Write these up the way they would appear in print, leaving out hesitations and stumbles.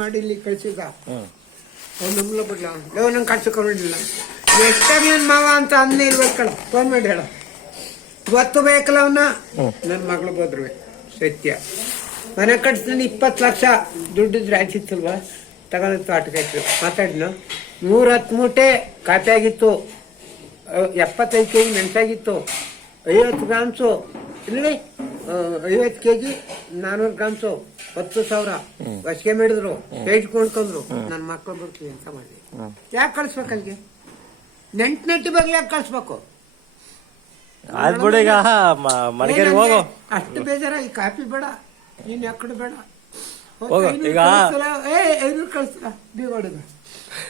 ಮಾಡಿ ಇಲ್ಲಿ ಕಳ್ಸಿದ ನಮ್ಲ ಬಿಡ್ಲ ನಂಗೆ ಕಳ್ಸಿಕೊಂಡಿಲ್ಲ ಎಷ್ಟಾಗ ನನ್ನ ಮಾವ ಅಂತ ಅಂದೇ ಇರ್ಬೇಕಲ್ಲ ಫೋನ್ ಮಾಡಿ ಹೇಳ ಗೊತ್ತು ಬೇಕಲ್ಲ ಅವನ್ನ ನನ್ನ ಮಗಳು ಹೋದ್ರು ಸತ್ಯ ಮನೆ ಕಟ್ಸ್ತೀನಿ 20 ಲಕ್ಷ ದುಡ್ಡಿದ್ರೆ ಆಯ್ತಿತ್ತಲ್ವಾ ತಗೊಂಡು ತೋಟಕ್ಕೆ ಮಾತಾಡಿನ 110 ಮೂಟೆ ಕಾಪಿ ಆಗಿತ್ತು 75 kg ಮೆಣಸಾಗಿತ್ತು 50 ಗ್ರಾಮ್ಸು ಇಲ್ಲಿ 50 kg 400 ಗ್ರಾಮ್ಸು 10,000 ವಸಿಗೆ ಮಾಡಿದ್ರು ಪೇಜ್ ಕೊಂಡ್ಕೊಂಡ್ರು ನನ್ನ ಮಕ್ಕಳು ಬರ್ತೀವಿ ಅಂತ ಮಾಡಿ ಯಾಕೆ ಕಳ್ಸ್ಬೇಕು ಅಲ್ಲಿಗೆ ನೆಂಟಿ ಬಗ್ಗೆ ಯಾಕೆ ಕಳ್ಸ್ಬೇಕು ಅಷ್ಟು ಬೇಜಾರ ಈ ಕಾಪಿ ಬೇಡ ನೀನ್ ಯಾಕಡೆ ಬೇಡ ಐನೂರು ಕಳಿಸ್ತೀರ ಬೀಗ ಹೊಡಿದ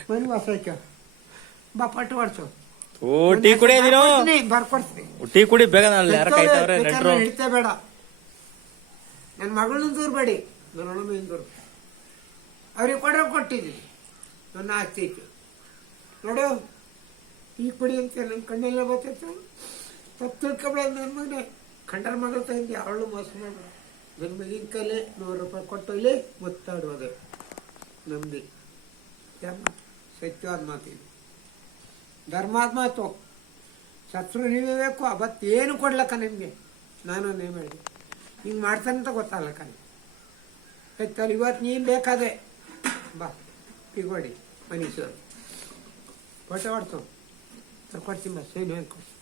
ಮನೆ ವಾಸಕ್ಕೆ ಬಾ ಪಟ್ಟು ಹೊಡ್ಸು ಟೀ ಕುಡಿ ಬರ್ಕೊಡ್ತೀನಿ ಟೀ ಕುಡಿ ಬೇಗ ಹಿಡಿತೇ ಬೇಡ ನನ್ನ ಮಗಳನ್ನ ದೂರ್ಬೇಡಿ ನನ್ನ ಅಣ್ಣ ದೂರ ಅವ್ರಿಗೆ ಕೊಟ್ಟಿದ್ದೀನಿ ನನ್ನ ಆಸ್ತಿ ಐತಿ ನೋಡು ಈ ಕುಡಿ ಅಂತ ನನ್ನ ಕಣ್ಣೆಲ್ಲ ಬರ್ತೈತೆ ತಿಳ್ಕೊಬೇಡ ನನ್ನ ಮಗನೇ ಕಂಡರ ಮಗಳು ತಂಗಿ ಅವಳು ಮೋಸ ಮಾಡ ನನ್ನ ಮಗಿನ ಕೈಲಿ 100 ರೂಪಾಯಿ ಕೊಟ್ಟು ಇಲ್ಲಿ ಮುತ್ತಾಡುವುದು ನಮ್ದಿ ಸತ್ಯವಾದ ಮಾತಿದೆ ಧರ್ಮಾದ ಮಾತು ಶತ್ರು ನೀವೇ ಬೇಕು ಅವತ್ತೇನು ಕೊಡ್ಲಕ್ಕ ನಿಮಗೆ ನಾನು ನೇಮ ಹೇಳಿ ಹಿಂಗೆ ಮಾಡ್ತಾನಂತ ಗೊತ್ತಾಗಲಕ್ಕ ಆಯ್ತಲ್ಲ ಇವತ್ತು ನೀನು ಬೇಕಾದೆ ಬಾ ಇಗೋಡಿ ಮನೀಶ್ವರ ಹೊಟ್ಟೆ ಹೊಡ್ತು ಕೊಡ್ತೀನಿ ಬಾ ಸೈನ್ ಹೇಳ್ಕೊಡ್ತೀನಿ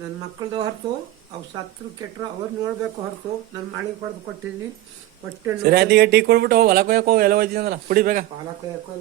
ನನ್ನ ಮಕ್ಕಳದು ಹೊರತು ಅವು ಸತ್ರು ಕೆಟ್ಟರು ಅವ್ರು ನೋಡ್ಬೇಕು ಹೊರತು ನನ್ನ ಮಳೆಗೆ ಪಡೆದು ಕೊಟ್ಟಿದ್ದೀನಿ ಹೊಟ್ಟೆ ಟೀ ಕೊಡ್ಬಿಟ್ಟು ಹೊಲ ಕೊಯ್ಯಕೋ ಎಲ್ಲ ಹೋಯ್ತಿಂದಲ್ಲ ಕುಡಿ ಬೇಗ ಹೊಲ ಕೊಯ್ಯಕೋ